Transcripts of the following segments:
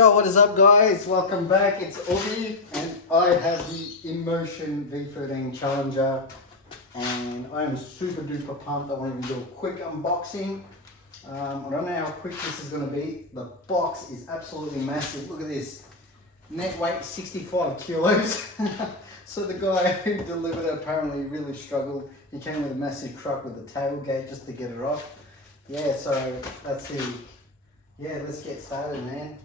Yo, what is up guys? Welcome back. It's Obi and I have the INMOTION v13 Challenger and I am super duper pumped. I want to do a quick unboxing. I don't know how quick this is going to be. The box is absolutely massive. Look at this. Net weight 65 kilos. So the guy who delivered it apparently really struggled. He came with a massive truck with a tailgate just to get it off. Yeah, so let's see. Yeah, let's get started, man.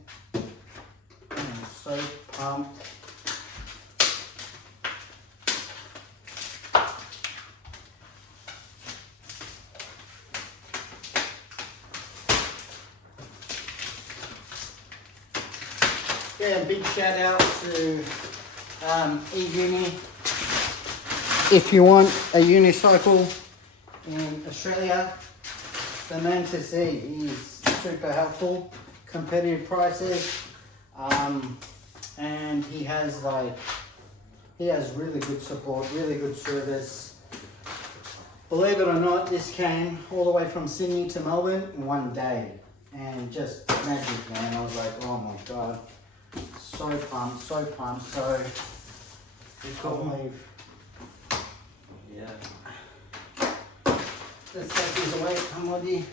I'm so pumped. Yeah, big shout out to eUni. If you want a unicycle in Australia, the man to see is super helpful, competitive prices, and he has really good support, really good service. Believe it or not, this came all the way from Sydney to Melbourne in one day, and just magic, man. I was like, oh my god, so pumped, so pumped. So we can't leave. Yeah. Let's take these away, come on, you.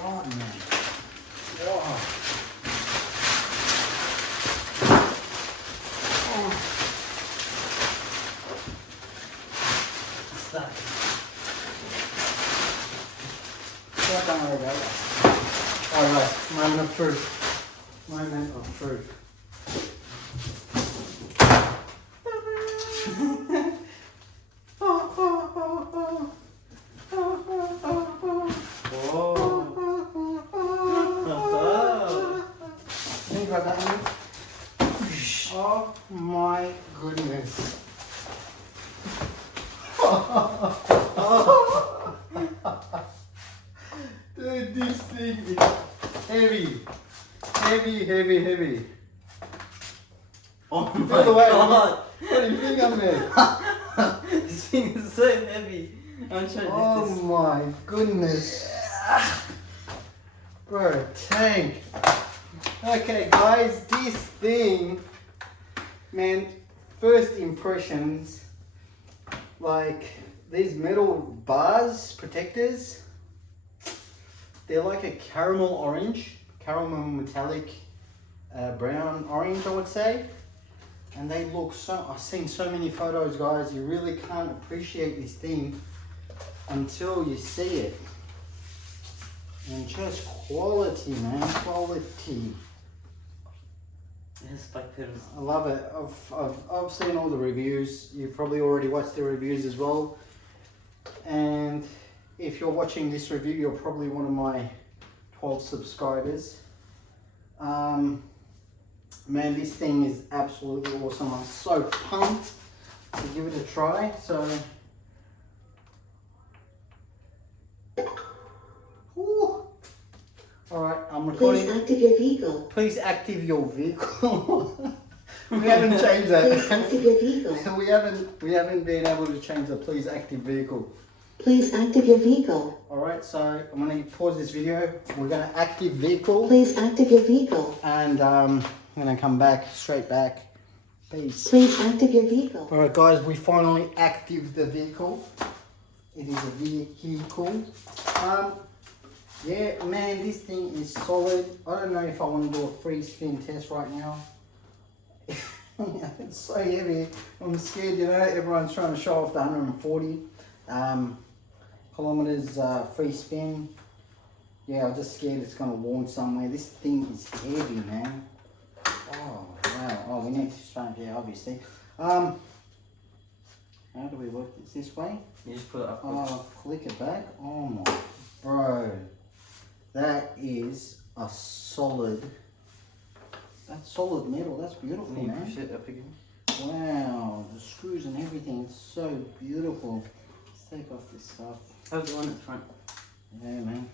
God, man. Wow. Oh. What's that? What don't worry about that. Alright, moment of truth. Moment of truth. Oh my goodness. Dude, this thing is heavy. Heavy. Oh my By the way, god! what do you think I'm there? This thing is so heavy. I'm trying to Oh lift this. my goodness. Bro, tank. Okay guys, this thing, man, first impressions, like these metal bars, protectors, they're like a caramel metallic brown orange, I would say. And they look so, I've seen so many photos guys, you really can't appreciate this thing until you see it. And just quality, man, quality. Yes, spike pedals. I love it. I've seen all the reviews. You've probably already watched the reviews as well. And if you're watching this review, you're probably one of my 12 subscribers. Man, this thing is absolutely awesome. I'm so pumped to give it a try. So, whew. All right, I'm recording. Please active your vehicle. Please active your vehicle. We haven't changed that. Please active your vehicle. we haven't been able to change the please active vehicle. Please active your vehicle. Alright, so I'm gonna pause this video. We're gonna active vehicle Please active your vehicle. and I'm gonna come back, straight back. Peace. Please active your vehicle. Alright guys, we finally active the vehicle. It is a vehicle. Yeah, man, this thing is solid. I don't know if I want to do a free spin test right now. It's so heavy. I'm scared, you know, everyone's trying to show off the 140 kilometers free spin. Yeah, I'm just scared it's going to launch somewhere. This thing is heavy, man. Oh, wow. Oh, we need to strap here, obviously. How do we work this way? You just put it up. Oh, click it back. Oh my, bro. That is a solid, that's solid metal. That's beautiful, Can you man. push it up again? Wow, the screws and everything, it's so beautiful. Let's take off this stuff. How's the one at the front? Yeah, man.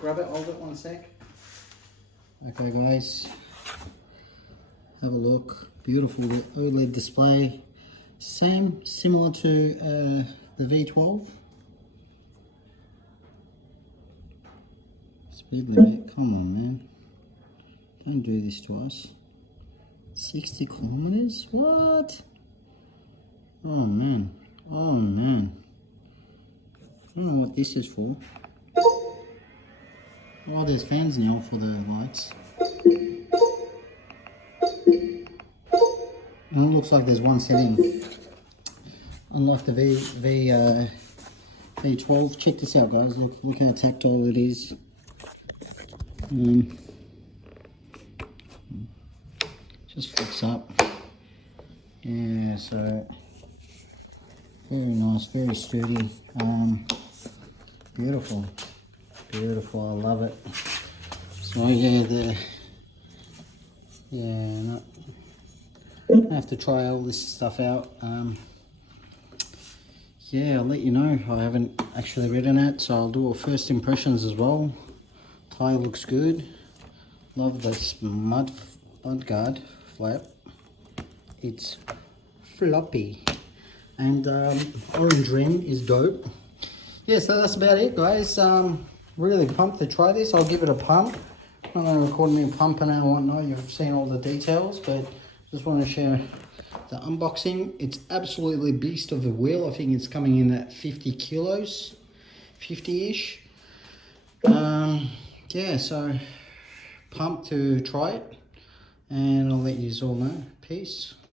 Grab it, hold it 1 sec. Okay guys, have a look. Beautiful, the OLED display. Similar to the V12 Speed limit, come on man. Don't do this to us. 60 kilometers? What? Oh man. Oh man. I don't know what this is for. Oh, there's fans now for the lights. And it looks like there's one setting. Unlike the V12. Check this out, guys. Look how tactile it is. Just flicks up. Yeah, so very nice, very sturdy. Beautiful, beautiful. I love it. So yeah, no, I have to try all this stuff out. Yeah, I'll let you know. I haven't actually ridden it, so I'll do a first impressions as well. Tyre looks good. Love this mudguard flap. It's floppy, and orange rim is dope. Yeah, so that's about it, guys. Really pumped to try this. I'll give it a pump. I'm not going to record me pumping and whatnot. You've seen all the details, but just want to share the unboxing. It's absolutely beast of a wheel. I think it's coming in at 50 kilos, 50-ish. Yeah, so pumped to try it, and I'll let you all know. Peace.